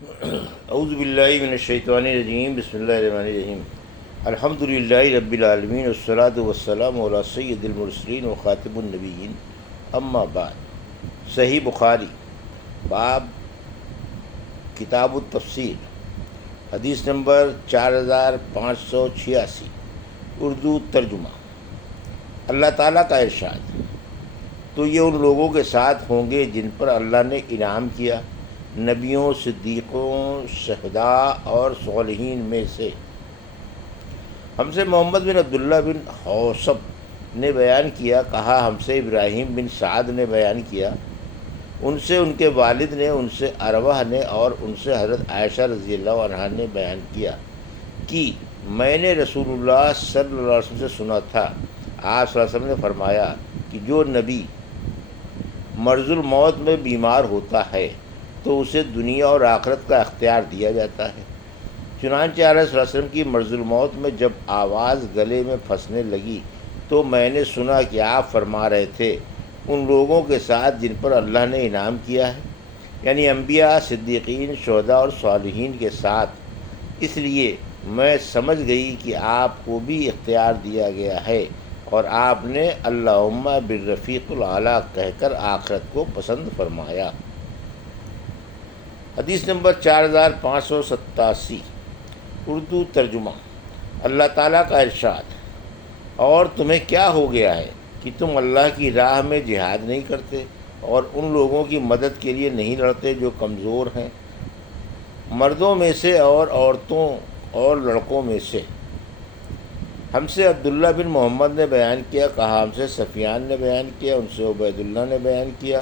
اعوذ باللہ من الشیطان الرجیم، بسم اللہ الرحمن الرحیم۔ الحمد للہ رب العالمین، والصلاة والسلام علی سید المرسلین و خاتم النبیین، اما بعد۔ صحیح بخاری، باب کتاب التفسیر، حدیث نمبر 4586، اردو ترجمہ۔ اللہ تعالیٰ کا ارشاد: تو یہ ان لوگوں کے ساتھ ہوں گے جن پر اللہ نے انعام کیا، نبیوں، صدیقوں، شہداء اور صالحین میں سے۔ ہم سے محمد بن عبداللہ بن حوصب نے بیان کیا، کہا ہم سے ابراہیم بن سعد نے بیان کیا، ان سے ان کے والد نے، ان سے عروہ نے، اور ان سے حضرت عائشہ رضی اللہ عنہا نے بیان کیا کہ میں نے رسول اللہ صلی اللہ علیہ وسلم سے سنا تھا، آپ صلی اللہ علیہ وسلم نے فرمایا کہ جو نبی مرض الموت میں بیمار ہوتا ہے تو اسے دنیا اور آخرت کا اختیار دیا جاتا ہے۔ چنانچہ علیہ صلی اللہ علیہ وسلم کی مرض الموت میں جب آواز گلے میں پھنسنے لگی تو میں نے سنا کہ آپ فرما رہے تھے ان لوگوں کے ساتھ جن پر اللہ نے انعام کیا ہے، یعنی انبیاء، صدیقین، شہداء اور صالحین کے ساتھ۔ اس لیے میں سمجھ گئی کہ آپ کو بھی اختیار دیا گیا ہے، اور آپ نے اللہم بالرفیق الاعلیٰ کہہ کر آخرت کو پسند فرمایا۔ حدیث نمبر 4587، اردو ترجمہ۔ اللہ تعالیٰ کا ارشاد: اور تمہیں کیا ہو گیا ہے کہ تم اللہ کی راہ میں جہاد نہیں کرتے اور ان لوگوں کی مدد کے لیے نہیں لڑتے جو کمزور ہیں، مردوں میں سے اور عورتوں اور لڑکوں میں سے۔ ہم سے عبداللہ بن محمد نے بیان کیا، کہا ہم سے سفیان نے بیان کیا، ان سے عبید اللہ نے بیان کیا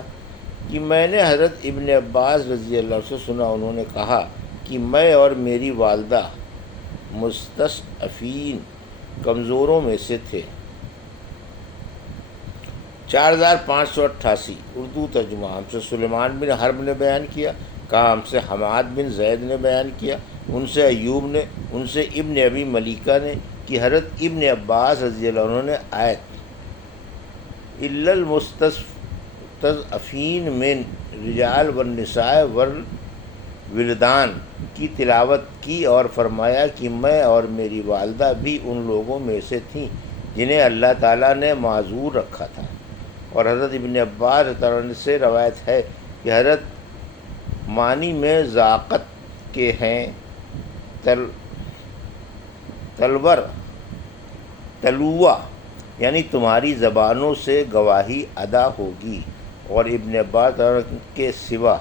کہ میں نے حضرت ابن عباس رضی اللہ عنہ سے سنا، انہوں نے کہا کہ میں اور میری والدہ مستضعفین کمزوروں میں سے تھے۔ 4588، اردو ترجمہ۔ ہم سے سلیمان بن حرب نے بیان کیا، کہا ہم سے حماد بن زید نے بیان کیا، ان سے ایوب نے، ان سے ابن ابی ملیکہ نے کہ حضرت ابن عباس رضی اللہ عنہ نے آیت الا المستضعفین من رجال والنساء والولدان کی تلاوت کی اور فرمایا کہ میں اور میری والدہ بھی ان لوگوں میں سے تھیں جنہیں اللہ تعالیٰ نے معذور رکھا تھا۔ اور حضرت ابن عباس رضی اللہ عنہ سے روایت ہے کہ حضرت معنی میں ذاقت کے ہیں، تلوہ یعنی تمہاری زبانوں سے گواہی ادا ہوگی۔ اور ابن عباس کے سوا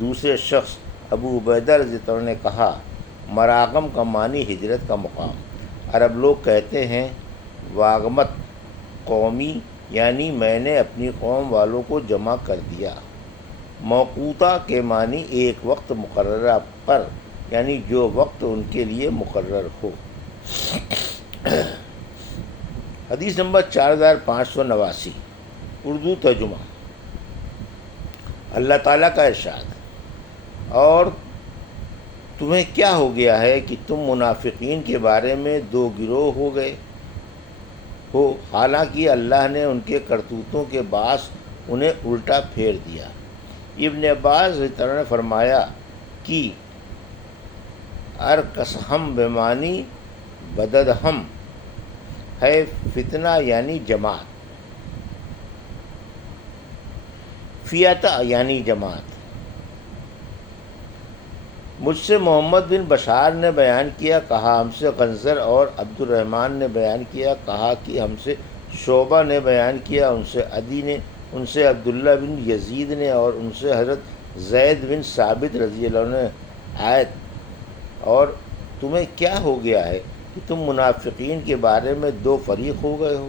دوسرے شخص ابو عبیدہ رضی اللہ عنہ نے کہا، مراغم کا معنی ہجرت کا مقام۔ عرب لوگ کہتے ہیں واغمت قومی، یعنی میں نے اپنی قوم والوں کو جمع کر دیا۔ موقوتہ کے معنی ایک وقت مقررہ پر، یعنی جو وقت ان کے لیے مقرر ہو۔ حدیث نمبر 4589، اردو ترجمہ۔ اللہ تعالیٰ کا ارشاد: اور تمہیں کیا ہو گیا ہے کہ تم منافقین کے بارے میں دو گروہ ہو گئے ہو، حالانکہ اللہ نے ان کے کرتوتوں کے باعث انہیں الٹا پھیر دیا۔ ابن عباس رضی اللہ عنہ نے فرمایا کہ ارکسہم بمعنی بددہم ہے، فتنہ یعنی جماعت، فیعتہ یعنی جماعت۔ مجھ سے محمد بن بشار نے بیان کیا، کہا ہم سے غنزر اور عبد الرحمن نے بیان کیا، کہا کہ ہم سے شعبہ نے بیان کیا، ان سے عدی نے، ان سے عبداللہ بن یزید نے، اور ان سے حضرت زید بن ثابت رضی اللہ عنہ نے آیت اور تمہیں کیا ہو گیا ہے کہ تم منافقین کے بارے میں دو فریق ہو گئے ہو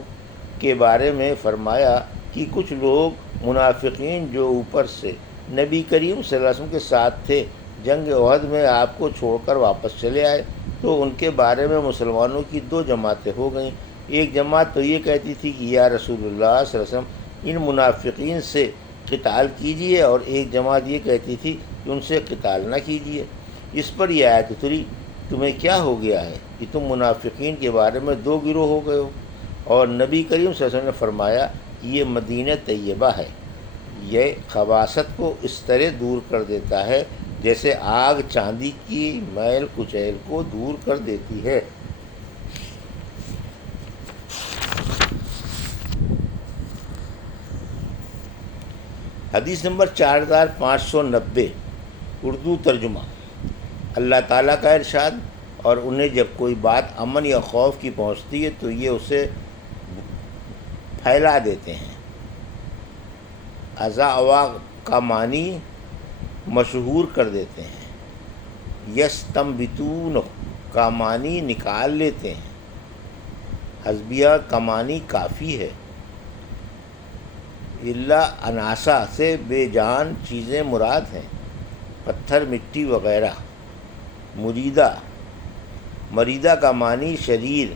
کے بارے میں فرمایا کہ کچھ لوگ منافقین جو اوپر سے نبی کریم صلی اللہ علیہ وسلم کے ساتھ تھے، جنگ احد میں آپ کو چھوڑ کر واپس چلے آئے، تو ان کے بارے میں مسلمانوں کی دو جماعتیں ہو گئیں۔ ایک جماعت تو یہ کہتی تھی کہ یا رسول اللہ صلی اللہ علیہ وسلم ان منافقین سے قتال کیجیے، اور ایک جماعت یہ کہتی تھی کہ ان سے قتال نہ کیجیے۔ اس پر یہ آیت اتری، تمہیں کیا ہو گیا ہے کہ تم منافقین کے بارے میں دو گروہ ہو گئے ہو۔ اور نبی کریم صلی اللہ علیہ وسلم نے فرمایا کہ یہ مدینہ طیبہ ہے، یہ خباثت کو اس طرح دور کر دیتا ہے جیسے آگ چاندی کی میل کچیل کو دور کر دیتی ہے۔ حدیث نمبر 4590 اردو ترجمہ۔ اللہ تعالیٰ کا ارشاد، اور انہیں جب کوئی بات امن یا خوف کی پہنچتی ہے تو یہ اسے پھیلا دیتے ہیں۔ ازاوا کا معنی مشہور کر دیتے ہیں۔ یستنبتون کا معنی نکال لیتے ہیں۔ حسبیہ کا معنی کافی ہے۔ اللہ اناسا سے بے جان چیزیں مراد ہیں، پتھر مٹی وغیرہ۔ مریدہ کا معنی شریر۔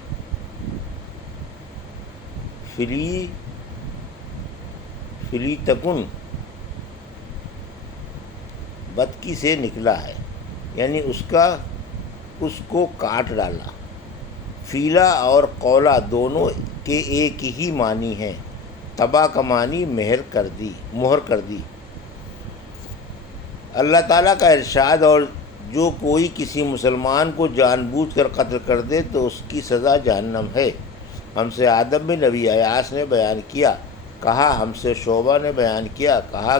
فلی تکن بدکی سے نکلا ہے، یعنی اس کو کاٹ ڈالا۔ فیلا اور قولا دونوں کے ایک ہی معنی ہیں۔ تباہ کا معنی مہر کر دی۔ اللہ تعالیٰ کا ارشاد، اور جو کوئی کسی مسلمان کو جان بوجھ کر قتل کر دے تو اس کی سزا جہنم ہے۔ ہم سے آدم بن نبی ایاس نے بیان کیا، کہا ہم سے شعبہ نے بیان کیا، کہا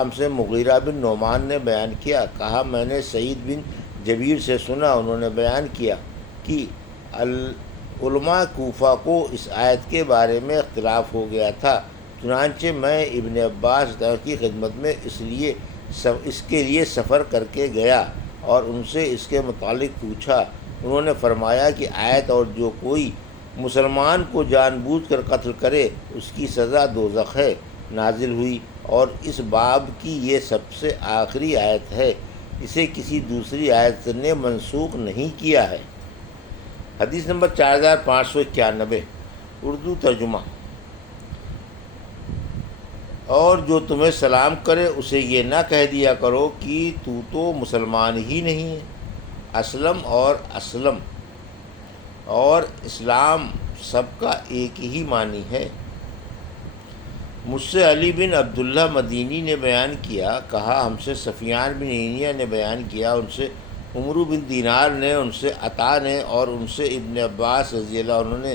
ہم سے مغیرہ بن نعمان نے بیان کیا، کہا میں نے سعید بن جبیر سے سنا، انہوں نے بیان کیا کہ علماء کوفہ کو اس آیت کے بارے میں اختلاف ہو گیا تھا، چنانچہ میں ابن عباس کی خدمت میں اس کے لیے سفر کر کے گیا اور ان سے اس کے متعلق پوچھا۔ انہوں نے فرمایا کہ آیت اور جو کوئی مسلمان کو جان بوجھ کر قتل کرے اس کی سزا دوزخ ہے نازل ہوئی، اور اس باب کی یہ سب سے آخری آیت ہے، اسے کسی دوسری آیت نے منسوخ نہیں کیا ہے۔ حدیث نمبر 4591 اردو ترجمہ۔ اور جو تمہیں سلام کرے اسے یہ نہ کہہ دیا کرو کہ تو مسلمان ہی نہیں ہے۔ اسلم اور اسلام سب کا ایک ہی معنی ہے۔ مجھ سے علی بن عبداللہ مدینی نے بیان کیا، کہا ہم سے سفیان بن عینیہ نے بیان کیا، ان سے عمرو بن دینار نے، ان سے عطا نے، اور ان سے ابن عباس رضی اللہ عنہ نے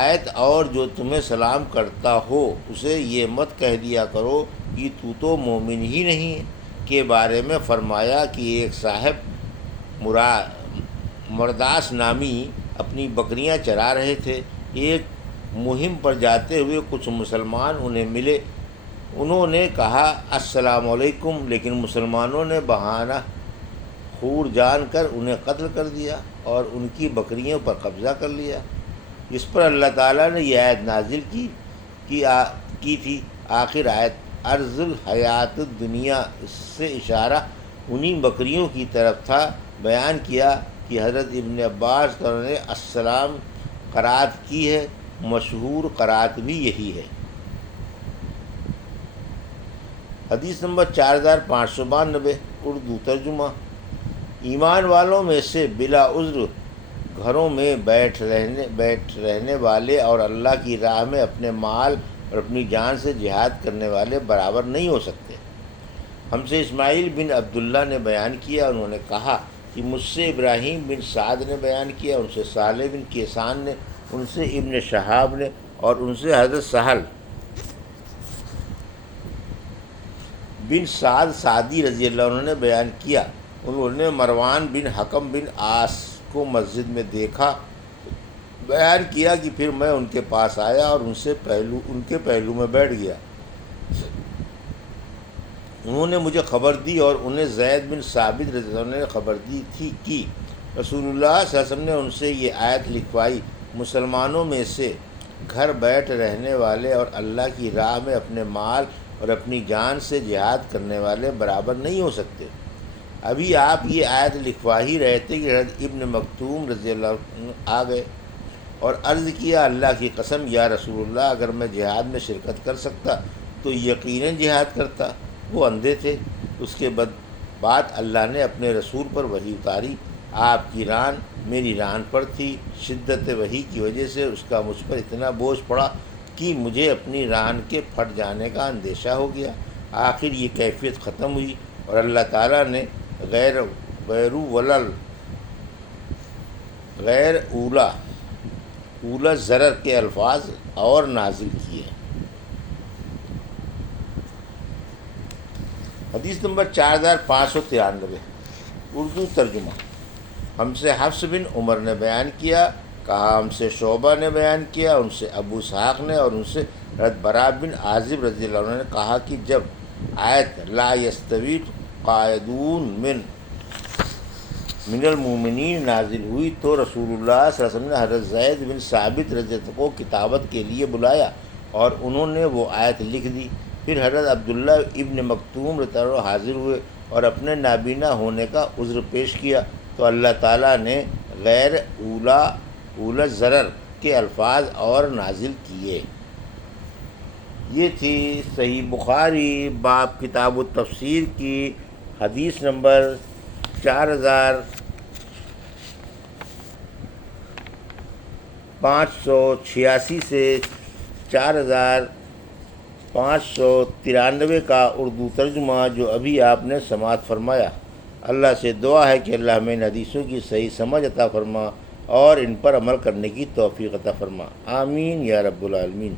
آیت اور جو تمہیں سلام کرتا ہو اسے یہ مت کہہ دیا کرو کہ تو مومن ہی نہیں ہے کے بارے میں فرمایا کہ ایک صاحب مرداس نامی اپنی بکریاں چرا رہے تھے۔ ایک مہم پر جاتے ہوئے کچھ مسلمان انہیں ملے، انہوں نے کہا السلام علیکم، لیکن مسلمانوں نے بہانہ خور جان کر انہیں قتل کر دیا اور ان کی بکریوں پر قبضہ کر لیا۔ اس پر اللہ تعالیٰ نے یہ آیت نازل کی تھی۔ آخر آیت ارض الحیات الدنیا، اس سے اشارہ انہی بکریوں کی طرف تھا۔ بیان کیا کہ حضرت ابن عباس نے السلام قرات کی ہے، مشہور قرات بھی یہی ہے۔ حدیث نمبر 4592 اردو ترجمہ۔ ایمان والوں میں سے بلا عذر گھروں میں بیٹھ رہنے والے اور اللہ کی راہ میں اپنے مال اور اپنی جان سے جہاد کرنے والے برابر نہیں ہو سکتے۔ ہم سے اسماعیل بن عبداللہ نے بیان کیا، انہوں نے کہا کہ مجھ سے ابراہیم بن سعد نے بیان کیا، ان سے صالح بن کیسان نے، ان سے ابن شہاب نے، اور ان سے حضرت سہل بن سعد سعدی رضی اللہ عنہ نے بیان کیا، انہوں نے مروان بن حکم بن عاص کو مسجد میں دیکھا، بیان کیا کہ پھر میں ان کے پاس آیا اور ان کے پہلو میں بیٹھ گیا۔ انہوں نے مجھے خبر دی اور انہیں زید بن ثابت رضی اللہ عنہ نے خبر دی تھی کہ رسول اللہ صلی اللہ علیہ وسلم نے ان سے یہ آیت لکھوائی، مسلمانوں میں سے گھر بیٹھ رہنے والے اور اللہ کی راہ میں اپنے مال اور اپنی جان سے جہاد کرنے والے برابر نہیں ہو سکتے۔ ابھی آپ یہ آیت لکھوا ہی رہے تھے کہ حضرت ابن مکتوم رضی اللہ عنہ آ گئے اور عرض کیا، اللہ کی قسم یا رسول اللہ، اگر میں جہاد میں شرکت کر سکتا تو یقیناً جہاد کرتا۔ وہ اندھے تھے۔ اس کے بعد اللہ نے اپنے رسول پر وحی اتاری، آپ کی ران میری ران پر تھی، شدت وحی کی وجہ سے اس کا مجھ پر اتنا بوجھ پڑا کہ مجھے اپنی ران کے پھٹ جانے کا اندیشہ ہو گیا۔ آخر یہ کیفیت ختم ہوئی اور اللہ تعالیٰ نے غیر غیر ولل غیر اولا ضرر کے الفاظ اور نازل کیے۔ حدیث نمبر 4593، اردو ترجمہ۔ ہم سے حفص بن عمر نے بیان کیا، کہا ہم سے شعبہ نے بیان کیا، ان سے ابو اسحاق نے، اور ان سے حضرت برا بن عازب رضی اللہ عنہ نے کہا کہ جب آیت لا یستوی قاعدون من المؤمنین نازل ہوئی تو رسول اللہ صلی اللہ علیہ وسلم نے حضرت زید بن ثابت رضی اللہ عنہ کو کتابت کے لیے بلایا اور انہوں نے وہ آیت لکھ دی۔ پھر حضرت عبداللہ ابن مکتوم رضی اللہ عنہ حاضر ہوئے اور اپنے نابینا ہونے کا عذر پیش کیا تو اللہ تعالیٰ نے غیر اولا ضرر کے الفاظ اور نازل کیے۔ یہ تھی صحیح بخاری باب کتاب التفسیر کی حدیث نمبر 4586 سے 4593 کا اردو ترجمہ جو ابھی آپ نے سماعت فرمایا۔ اللہ سے دعا ہے کہ اللہ ہمیں ان حدیثوں کی صحیح سمجھ عطا فرما اور ان پر عمل کرنے کی توفیق عطا فرما، آمین یا رب العالمین۔